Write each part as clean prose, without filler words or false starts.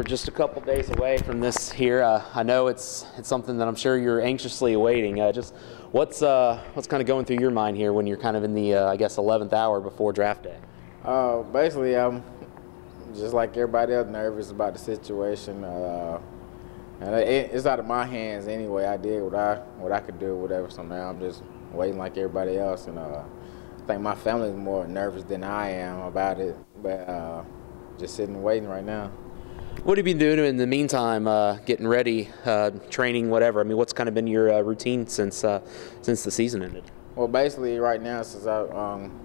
We're just a couple days away from this here. I know it's something that I'm sure you're anxiously awaiting. Just what's kind of going through your mind here when you're kind of in the I guess 11th hour before draft day? Basically, I'm just like everybody else, nervous about the situation. And it's out of my hands anyway. I did what I could do, whatever. So now I'm just waiting like everybody else, and I think my family's more nervous than I am about it. But just sitting and waiting right now. What have you been doing in the meantime, getting ready, training, whatever? I mean, what's kind of been your routine since the season ended? Well, basically right now, since I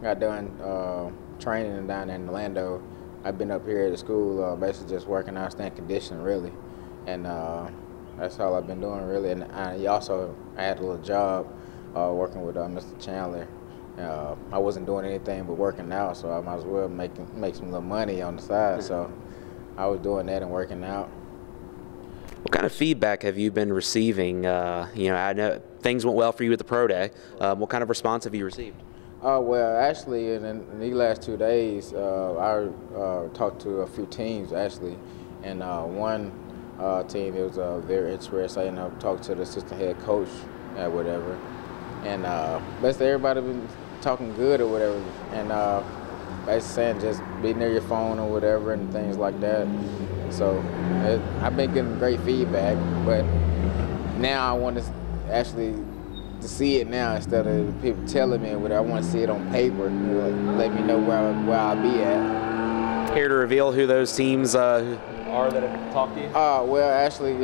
got done training down in Orlando, I've been up here at the school, basically just working out, staying conditioned, really. And that's all I've been doing, really. And I had a little job working with Mr. Chandler. I wasn't doing anything but working out, so I might as well make some little money on the side. So I was doing that and working out. What kind of feedback have you been receiving? I know things went well for you at the Pro Day. What kind of response have you received? Well, actually, in these last 2 days, I talked to a few teams, actually. And one team, it was very interesting. I talked to the assistant head coach or whatever. And basically everybody been talking good or whatever. And basically saying just be near your phone or whatever and things like that. So I've been getting great feedback, but now I want to actually see it now instead of people telling me what I want to see it on paper. Let me know where I'll be at. Care to reveal who those teams are that have talked to you? Well, actually,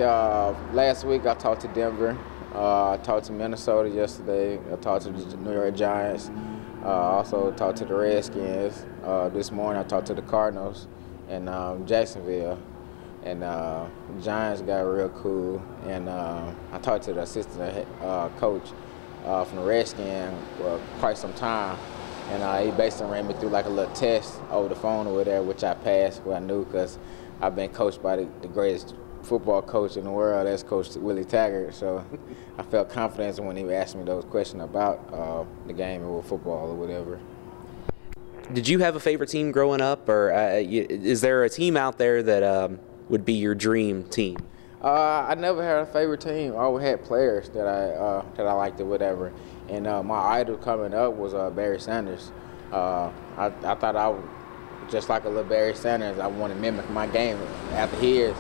last week I talked to Denver. I talked to Minnesota yesterday. I talked to the New York Giants. Also talked to the Redskins. This morning I talked to the Cardinals and Jacksonville. And the Giants got real cool. And I talked to the assistant coach from the Redskins for quite some time. And he basically ran me through like a little test over the phone or whatever, which I passed, what I knew, because I've been coached by the greatest football coach in the world. That's Coach Willie Taggart. So I felt confidence when he asked me those questions about the game or football or whatever. Did you have a favorite team growing up, or is there a team out there that would be your dream team? I never had a favorite team. I always had players that I liked or whatever. And my idol coming up was Barry Sanders. I thought I was just like a little Barry Sanders. I want to mimic my game after his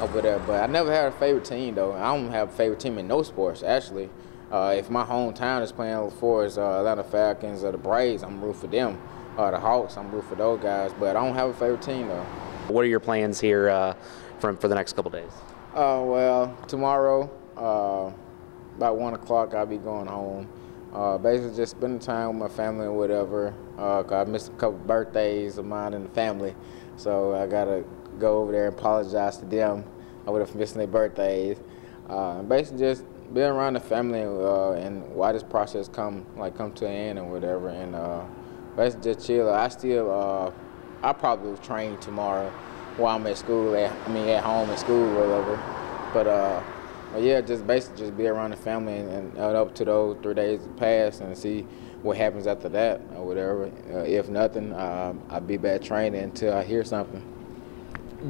over there. But I never had a favorite team, though. I don't have a favorite team in no sports, actually. If my hometown is playing for Atlanta Falcons or the Braves, I'm rooting for them. The Hawks, I'm rooting for those guys. But I don't have a favorite team, though. What are your plans here for the next couple days? Well, tomorrow, about 1 o'clock, I'll be going home. Basically just spending time with my family or whatever. 'Cause I missed a couple birthdays of mine and the family. So I gotta go over there and apologize to them. I would have missed their birthdays. Basically just being around the family and why this process come to an end or whatever. And basically just chill. I probably will train tomorrow while I'm at school, at home at school or whatever. But yeah, just basically just be around the family and up to those 3 days pass and see what happens after that or whatever. If nothing, I'll be back training until I hear something.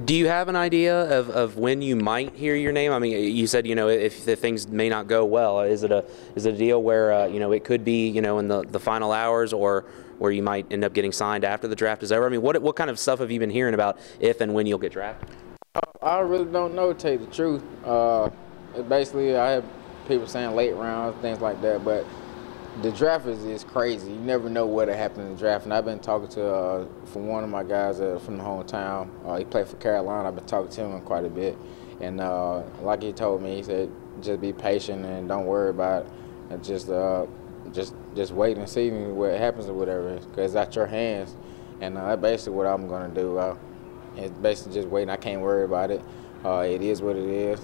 Do you have an idea of when you might hear your name? I mean, you said, if things may not go well, is it a deal where, it could be, in the final hours, or where you might end up getting signed after the draft is over? I mean, what kind of stuff have you been hearing about if and when you'll get drafted? I really don't know, to tell you the truth. Basically, I have people saying late rounds, things like that, but the draft is crazy. You never know what'll happen in the draft. And I've been talking to from one of my guys from the hometown. He played for Carolina. I've been talking to him quite a bit. And like he told me, he said, just be patient and don't worry about it. And just wait and see what happens or whatever, because it's out your hands. And that's basically what I'm going to do. It's basically just waiting. I can't worry about it. It is what it is.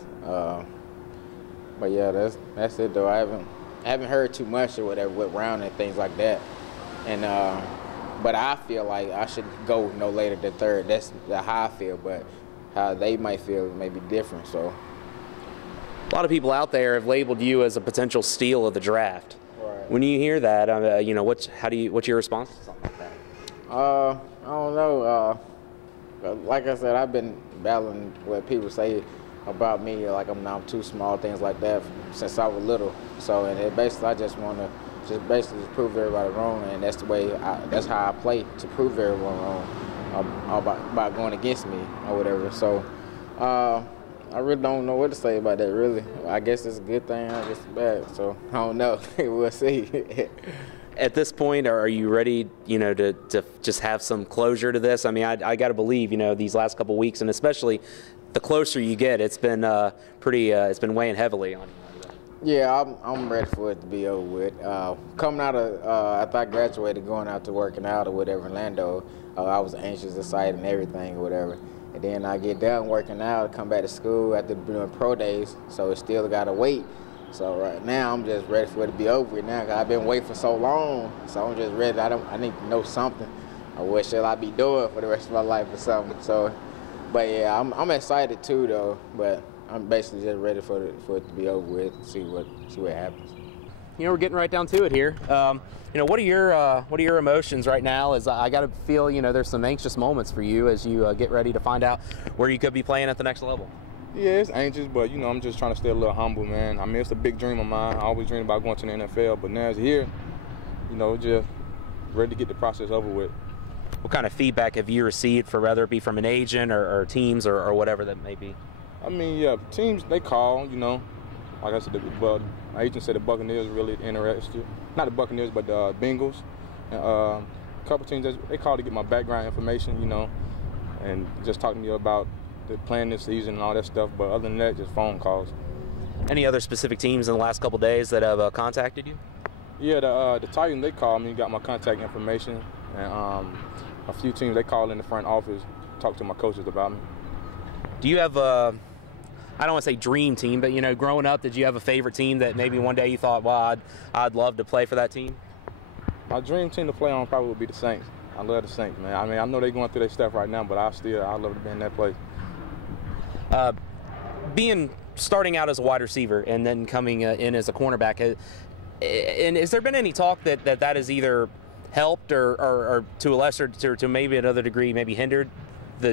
But yeah, that's it though. I haven't heard too much or whatever with round and things like that. And but I feel like I should go no later than third. That's how I feel. But how they might feel may be different. So a lot of people out there have labeled you as a potential steal of the draft. Right. When you hear that, what's your response to something like that? I don't know. Like I said, I've been battling what people say about me, like I'm too small, things like that, since I was little. So, and it basically, I just want to basically prove everybody wrong, and that's the way, that's how I play, to prove everyone wrong by going against me or whatever. So, I really don't know what to say about that, really. I guess it's a good thing, I guess it's bad. So, I don't know. We'll see. At this point, are you ready, to just have some closure to this? I mean, I got to believe, these last couple weeks, and especially the closer you get, it's been it's been weighing heavily on you. Yeah, I'm ready for it to be over with. Coming out of, after I graduated, going out to working out or whatever in Orlando, I was anxious, excited, and everything or whatever. And then I get done working out, come back to school after doing pro days, so it still got to wait. So right now, I'm just ready for it to be over with now, 'cause I've been waiting for so long. So I'm just ready. I need to know something. Or what shall I be doing for the rest of my life or something. So, but yeah, I'm excited too though. But I'm basically just ready for it to be over with, see what happens. We're getting right down to it here. What are your emotions right now? As I got to feel, there's some anxious moments for you as you get ready to find out where you could be playing at the next level. Yeah, it's anxious, but I'm just trying to stay a little humble, man. I mean, it's a big dream of mine. I always dreamed about going to the NFL, but now it's here. Just ready to get the process over with. What kind of feedback have you received, for whether it be from an agent or teams or whatever that may be? I mean, yeah, teams, they call, like I said, my agent said the Buccaneers really interested. Not the Buccaneers, but the Bengals. And, a couple teams, they called to get my background information, and just talking to me about the plan this season and all that stuff. But other than that, just phone calls. Any other specific teams in the last couple of days that have contacted you? Yeah, the Titans, they called me, got my contact information. And a few teams, they called in the front office, talked to my coaches about me. Do you have I don't want to say dream team, but growing up, did you have a favorite team that maybe one day you thought, well, I'd love to play for that team? My dream team to play on probably would be the Saints. I love the Saints, man. I mean, I know they're going through their stuff right now, but I love to be in that place. Starting out as a wide receiver and then coming in as a cornerback, and has there been any talk that has either helped or to a lesser, to maybe another degree, maybe hindered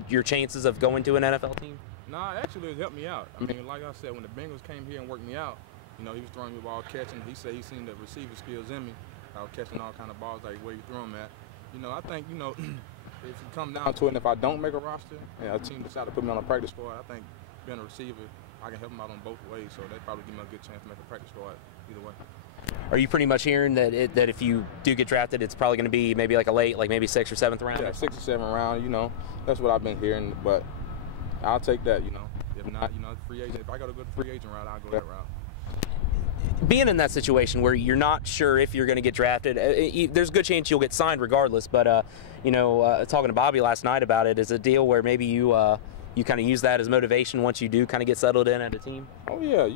your chances of going to an NFL team? Nah, actually, it helped me out. I mean, like I said, when the Bengals came here and worked me out, he was throwing me the ball, catching. He said he seen the receiver skills in me. I was catching all kind of balls, like where you throw them at. I think, if it come down to it, and if I don't make a roster, and a team decides to put me on a practice squad, I think being a receiver, I can help them out on both ways. So they probably give me a good chance to make a practice squad either way. Are you pretty much hearing that if you do get drafted, it's probably going to be maybe like a late, like maybe 6th or 7th round? Yeah, 6th or 7th round. That's what I've been hearing. But I'll take that. If not, free agent. If I got to go the free agent route, I'll go that route. Being in that situation where you're not sure if you're going to get drafted, there's a good chance you'll get signed regardless. But talking to Bobby last night about it, is a deal where maybe you kind of use that as motivation once you do kind of get settled in at a team? Oh yeah,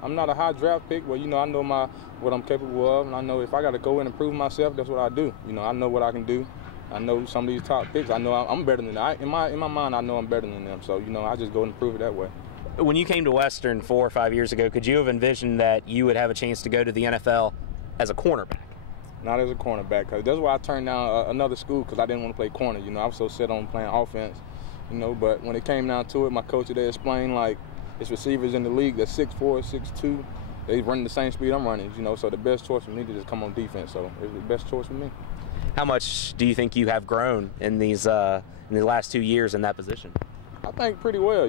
I'm not a high draft pick, but I know what I'm capable of, and I know if I got to go in and prove myself, that's what I do. I know what I can do. I know some of these top picks. I know I'm better than them. In my mind, I know I'm better than them. So I just go and prove it that way. When you came to Western 4 or 5 years ago, could you have envisioned that you would have a chance to go to the NFL as a cornerback? Not as a cornerback, because that's why I turned down another school, because I didn't want to play corner. I was so set on playing offense. But when it came down to it, my coach today explained, like, it's receivers in the league that's 6'4", 6'2". They run the same speed I'm running, so the best choice for me to just come on defense. So it was the best choice for me. How much do you think you have grown in the last 2 years in that position? I think pretty well,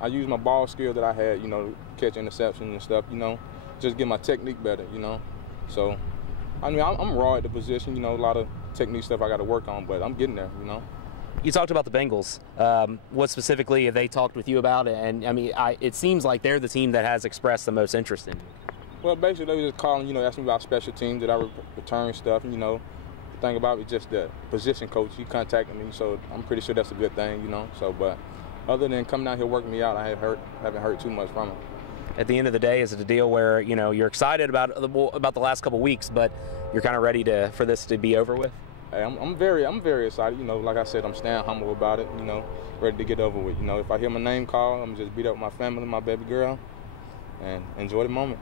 I use my ball skill that I had, catch interceptions and stuff, just get my technique better, So, I mean, I'm raw at the position, a lot of technique stuff I got to work on, but I'm getting there, You talked about the Bengals. What specifically have they talked with you about? And, I mean, it seems like they're the team that has expressed the most interest in you. Well, basically, they were just calling, asking me about special teams, that I return stuff, the thing about it is just the position coach, he contacted me, so I'm pretty sure that's a good thing, So, but other than coming down here working me out, I haven't heard too much from him. At the end of the day, is it a deal where, you're excited about the last couple weeks, but you're kind of ready for this to be over with? Hey, I'm very excited. Like I said, I'm staying humble about it. Ready to get over with. If I hear my name called, I'm just beat up with my family, my baby girl, and enjoy the moment.